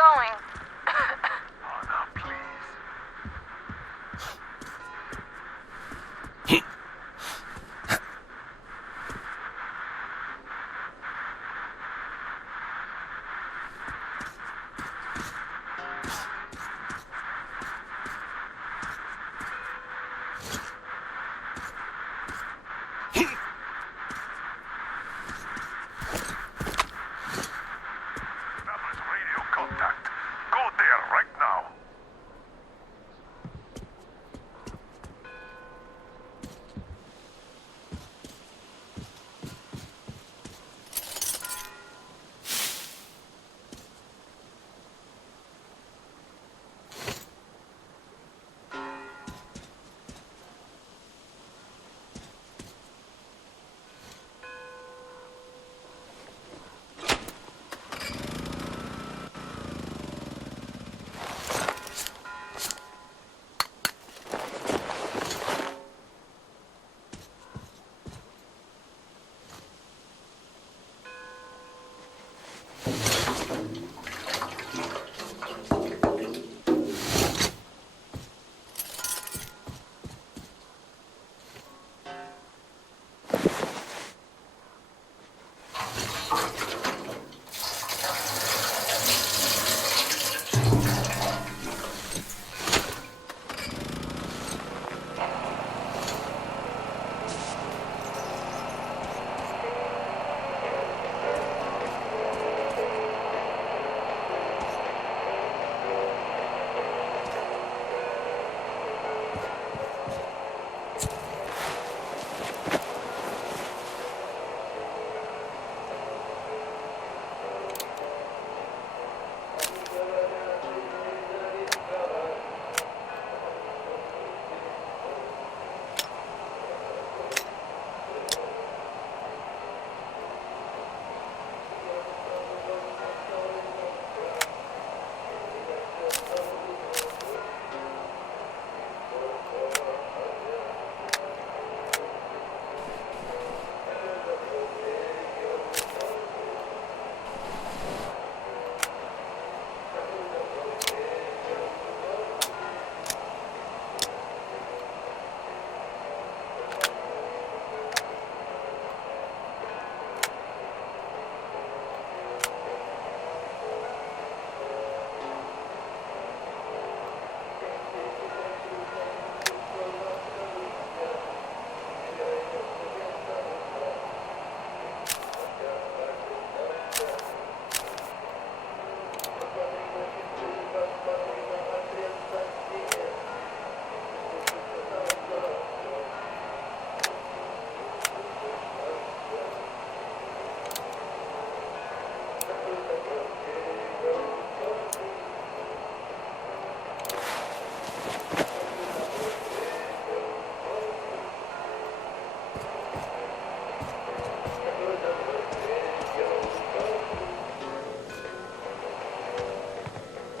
going. Oh, no, please. Establish radio contact. Go there right now.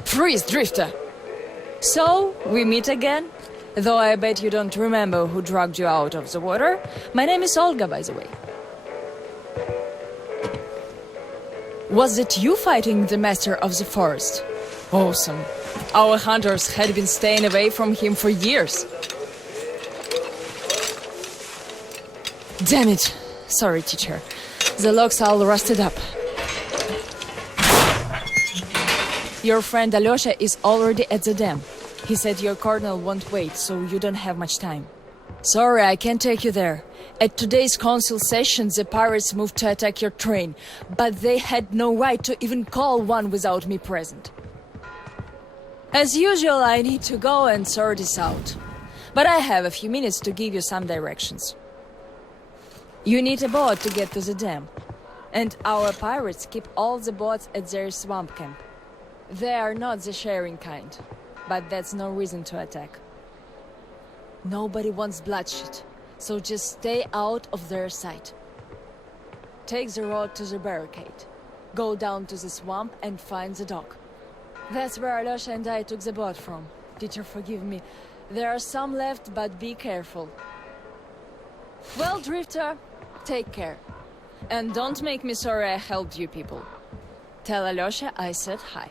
Freeze, Drifter! So, we meet again? Though I bet you don't remember who dragged you out of the water. My name is Olga, by the way. Was it you fighting the Master of the Forest? Awesome. Our hunters had been staying away from him for years. Damn it. Sorry, teacher. The logs all rusted up. Your friend Alyosha is already at the dam. He said your colonel won't wait, so you don't have much time. Sorry, I can't take you there. At today's council session, the pirates moved to attack your train, but they had no right to even call one without me present. As usual, I need to go and sort this out. But I have a few minutes to give you some directions. You need a boat to get to the dam. And our pirates keep all the boats at their swamp camp. They are not the sharing kind, but that's no reason to attack. Nobody wants bloodshed, so just stay out of their sight. Take the road to the barricade. Go down to the swamp and find the dock. That's where Alyosha and I took the boat from. Teacher, forgive me. There are some left, but be careful. Well, Drifter, take care. And don't make me sorry I helped you people. Tell Alyosha I said hi.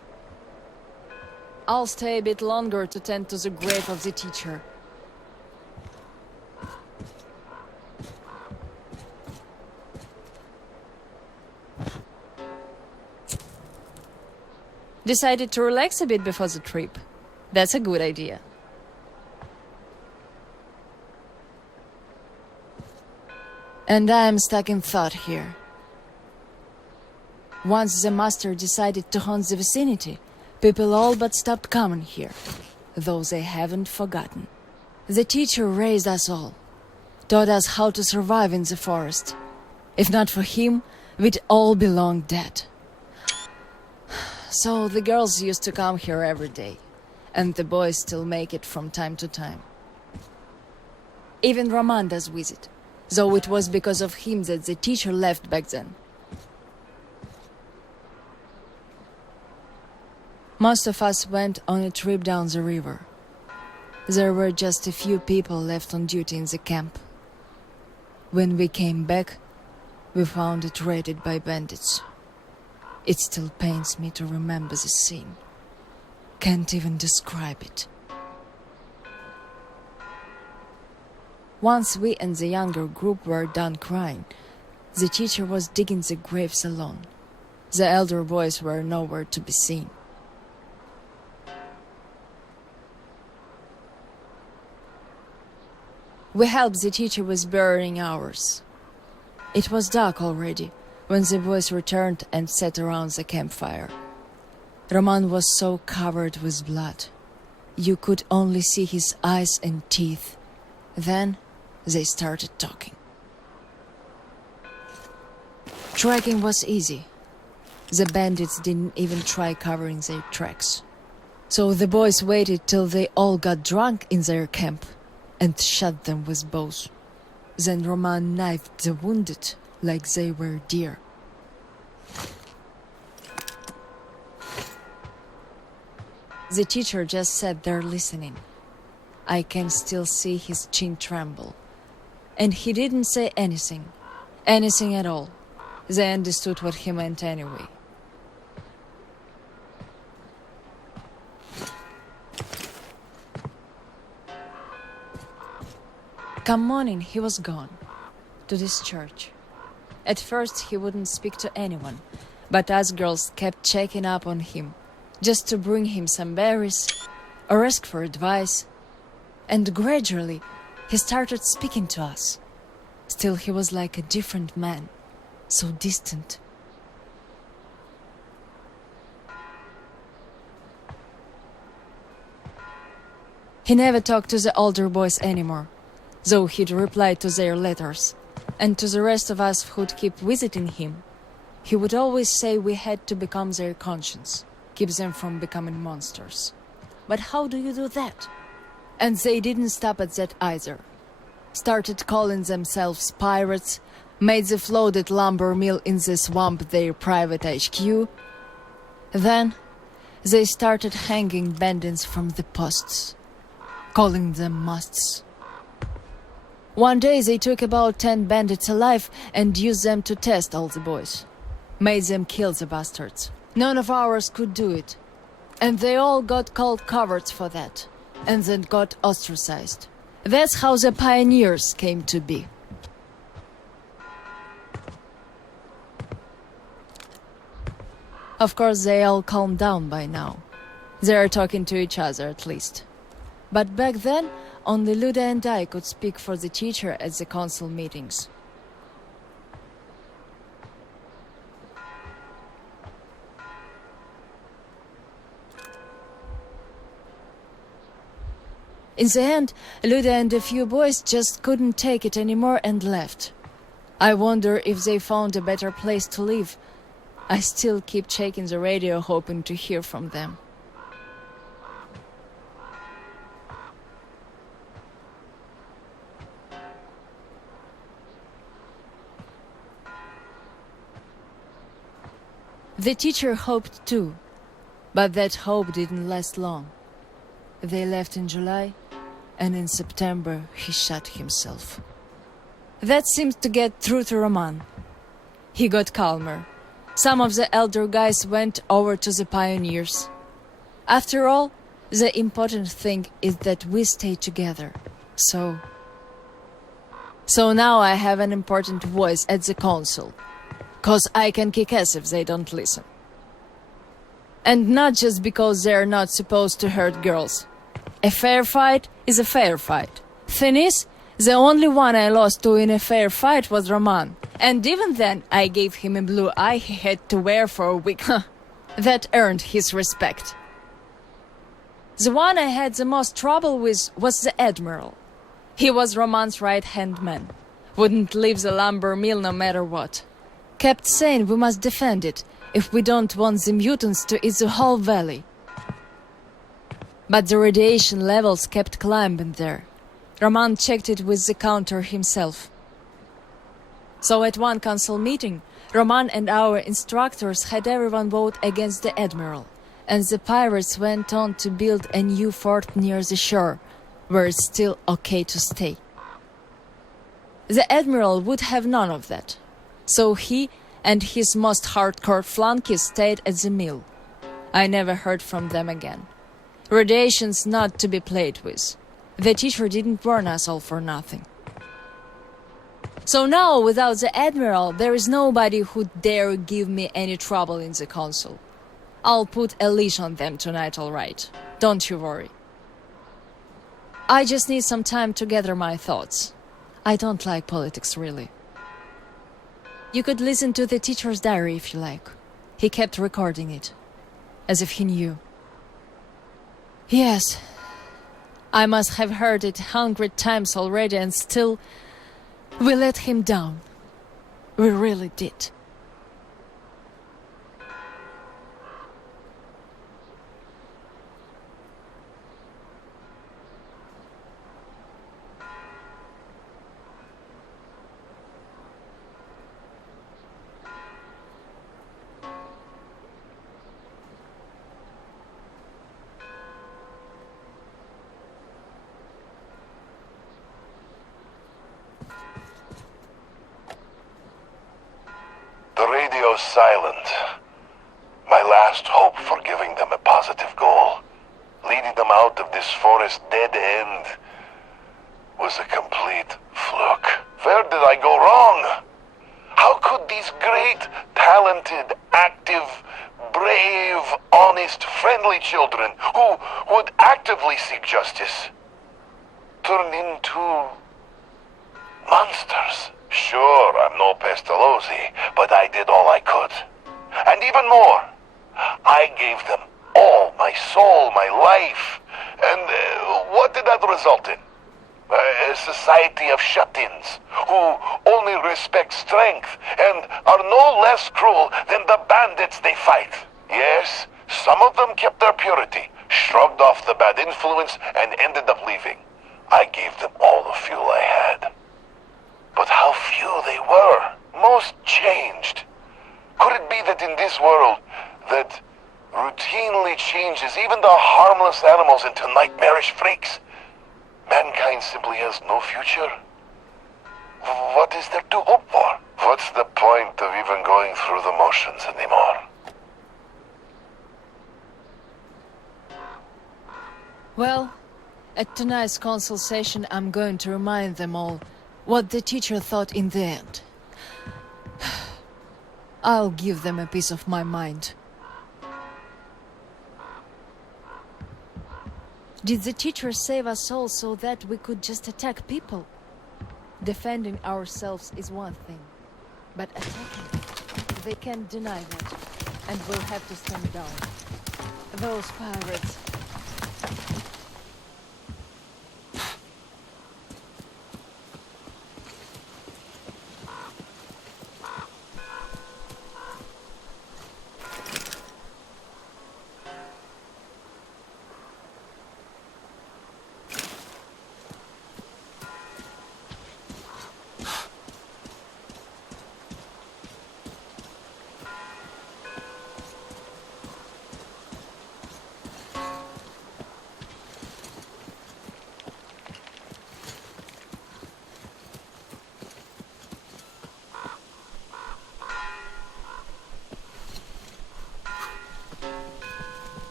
I'll stay a bit longer to tend to the grave of the teacher. Decided to relax a bit before the trip. That's a good idea. And I'm stuck in thought here. Once the master decided to haunt the vicinity, people all but stopped coming here, though they haven't forgotten. The teacher raised us all, taught us how to survive in the forest. If not for him, we'd all be long dead. So the girls used to come here every day, and the boys still make it from time to time. Even Roman does visit, though it was because of him that the teacher left back then. Most of us went on a trip down the river. There were just a few people left on duty in the camp. When we came back, we found it raided by bandits. It still pains me to remember the scene. Can't even describe it. Once we and the younger group were done crying, the teacher was digging the graves alone. The elder boys were nowhere to be seen. We helped the teacher with burying ours. It was dark already when the boys returned and sat around the campfire. Roman was so covered with blood. You could only see his eyes and teeth. Then they started talking. Tracking was easy. The bandits didn't even try covering their tracks. So the boys waited till they all got drunk in their camp and shot them with bows. Then Roman knifed the wounded like they were deer. The teacher just sat there listening. I can still see his chin tremble. And he didn't say anything. Anything at all. They understood what he meant anyway. Come morning, he was gone. To this church. At first he wouldn't speak to anyone, but us girls kept checking up on him, just to bring him some berries, or ask for advice. And gradually, he started speaking to us. Still, he was like a different man, so distant. He never talked to the older boys anymore, though he'd reply to their letters. And to the rest of us who'd keep visiting him, he would always say we had to become their conscience, keep them from becoming monsters. But how do you do that? And they didn't stop at that either. Started calling themselves pirates, made the floated lumber mill in the swamp their private HQ. Then they started hanging bandits from the posts, calling them musts. One day they took about 10 bandits alive and used them to test all the boys. Made them kill the bastards. None of ours could do it. And they all got called cowards for that. And then got ostracized. That's how the pioneers came to be. Of course, they all calmed down by now. They are talking to each other at least. But back then, only Luda and I could speak for the teacher at the council meetings. In the end, Luda and a few boys just couldn't take it anymore and left. I wonder if they found a better place to live. I still keep checking the radio hoping to hear from them. The teacher hoped too, but that hope didn't last long. They left in July, and in September he shot himself. That seemed to get through to Roman. He got calmer. Some of the elder guys went over to the pioneers. After all, The important thing is that we stay together. So now I have an important voice at the council. 'Cause I can kick ass if they don't listen. And not just because they're not supposed to hurt girls. A fair fight is a fair fight. Thing is, the only one I lost to in a fair fight was Roman. And even then, I gave him a blue eye he had to wear for a week. That earned his respect. The one I had the most trouble with was the Admiral. He was Roman's right-hand man. Wouldn't leave the lumber mill no matter what. Kept saying we must defend it if we don't want the mutants to eat the whole valley. But the radiation levels kept climbing there. Roman checked it with the counter himself. So at one council meeting, Roman and our instructors had everyone vote against the Admiral, and the pirates went on to build a new fort near the shore, where it's still okay to stay. The Admiral would have none of that. So he and his most hardcore flunkies stayed at the mill. I never heard from them again. Radiation's not to be played with. The teacher didn't warn us all for nothing. So now, without the Admiral, there is nobody who'd dare give me any trouble in the council. I'll put a leash on them tonight, all right. Don't you worry. I just need some time to gather my thoughts. I don't like politics, really. You could listen to the teacher's diary if you like. He kept recording it, as if he knew. Yes, I must have heard it 100 times already, and still, we let him down. We really did. The radio's silent. My last hope for giving them a positive goal, leading them out of this forest dead end, was a complete fluke. Where did I go wrong? How could these great, talented, active, brave, honest, friendly children who would actively seek justice turn into monsters? Sure, I'm no Pestalozzi, but I did all I could. And even more, I gave them all my soul, my life. And what did that result in? A society of shut-ins who only respect strength and are no less cruel than the bandits they fight. Yes, some of them kept their purity, shrugged off the bad influence, and ended up leaving. I gave them all the fuel I had. But how few they were. Most changed. Could it be that in this world that routinely changes even the harmless animals into nightmarish freaks, mankind simply has no future? What is there to hope for? What's the point of even going through the motions anymore? Well, at tonight's council session, I'm going to remind them all what the teacher thought in the end. I'll give them a piece of my mind. Did the teacher save us all so that we could just attack people? Defending ourselves is one thing, but attacking, they can't deny that, and we'll have to stand down. Those pirates.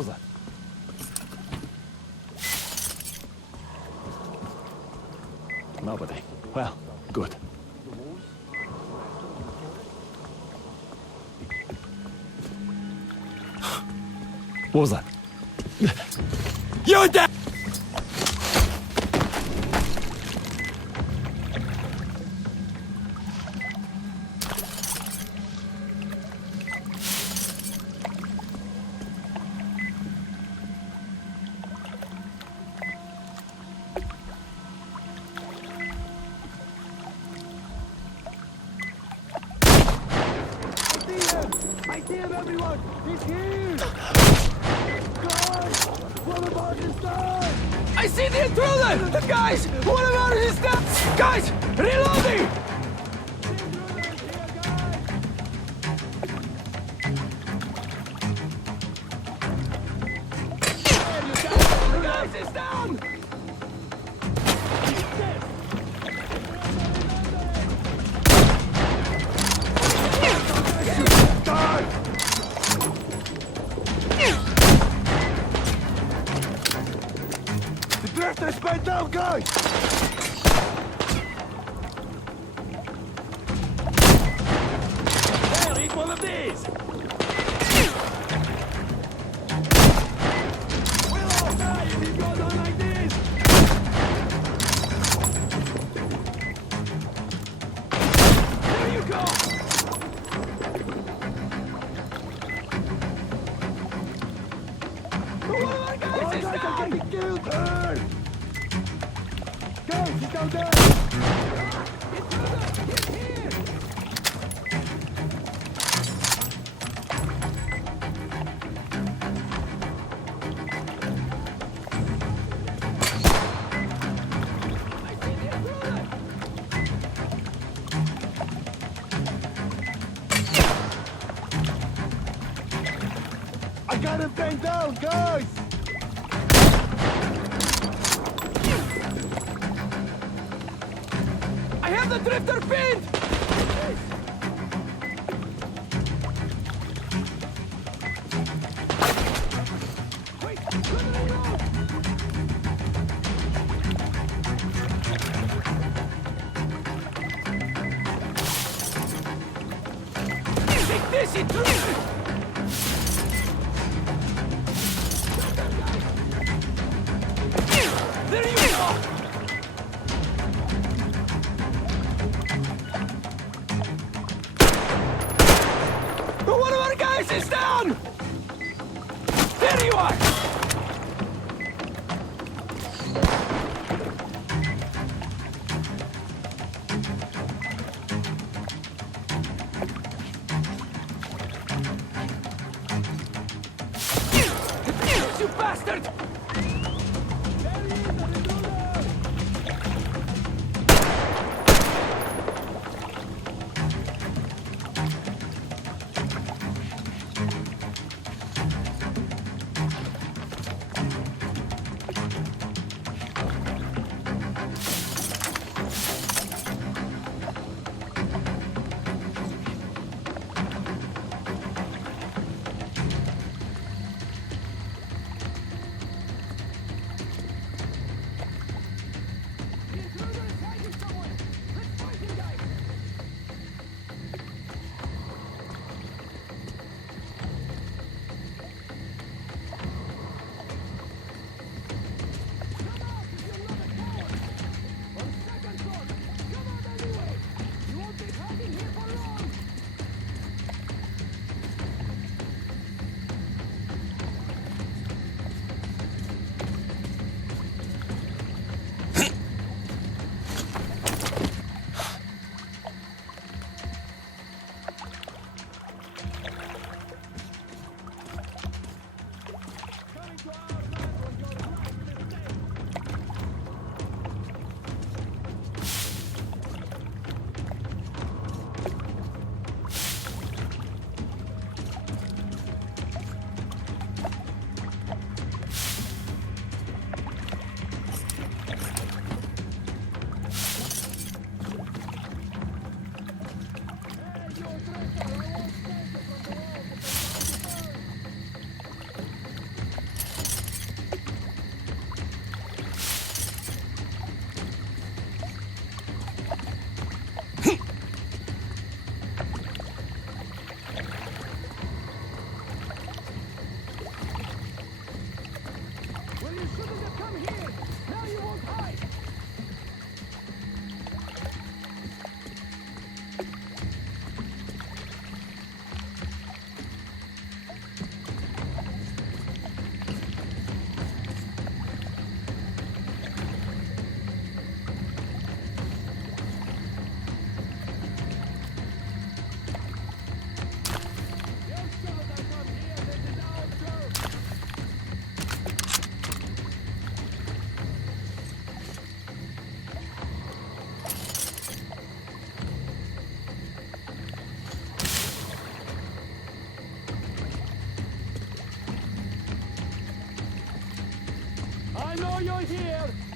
was that? Nobody. Well, good. What was that? You dead! I see him, everyone! He's here! Guys! What about his dad? I see the intruder! Guys! What about his stuff? Guys! Reloading! Guys, it's down! Drifter's been down, guys! Here, eat one of these! We'll all die if he goes on like this! There you go! One of our guys is down! Getting killed! Hey! Guys, he's down there! He's here! I got him pinned down, guys! I have the drifter pinned! Wait, let me reload! Take this, intruder! There you go! One of our guys is down! There you are!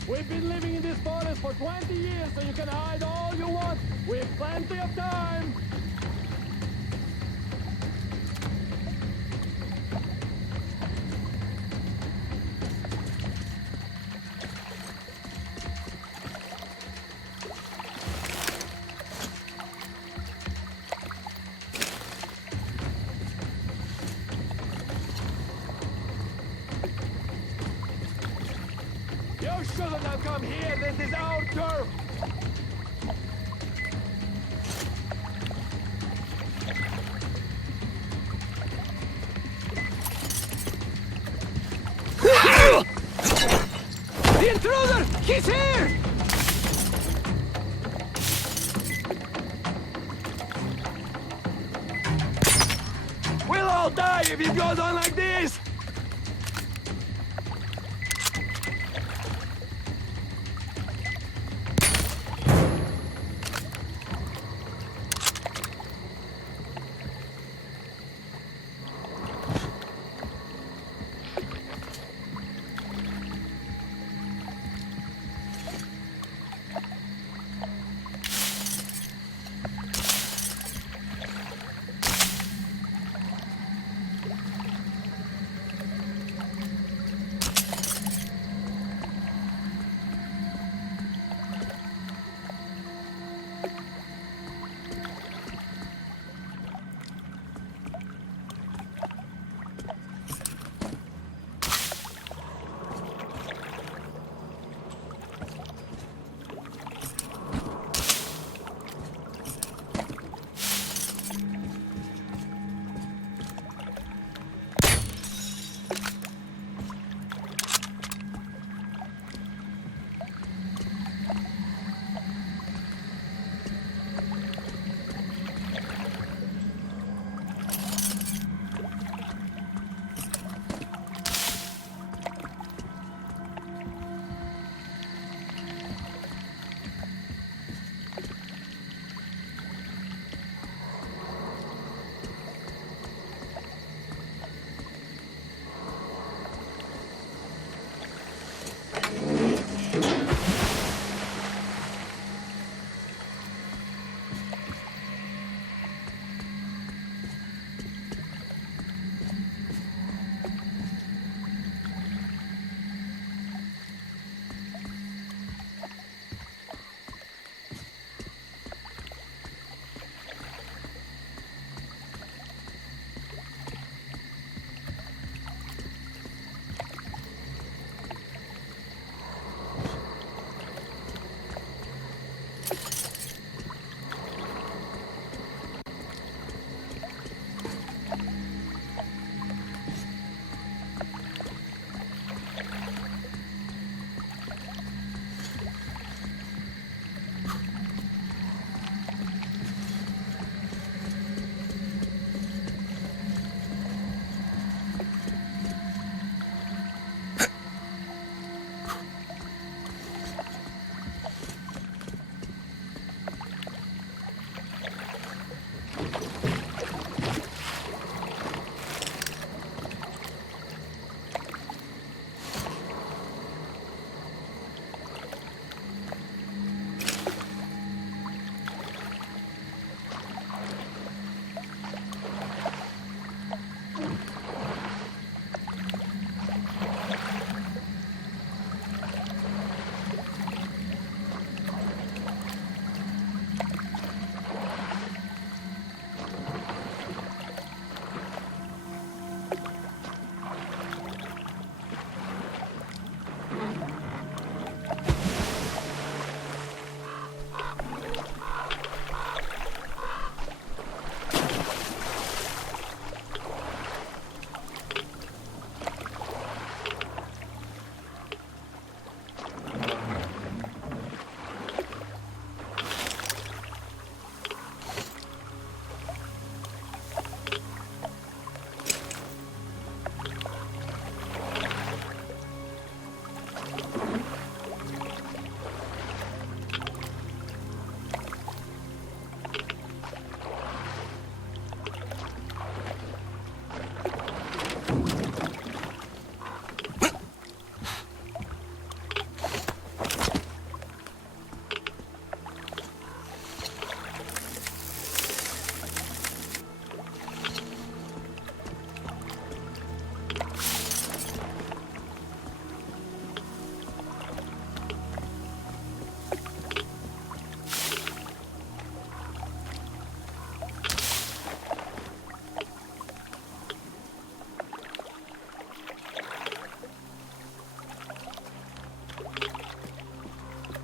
We've been living in this forest for 20 years, so you can hide all you want. We've plenty of time. You shouldn't have come here. This is our turf. The intruder! He's here! We'll all die if it goes on like this!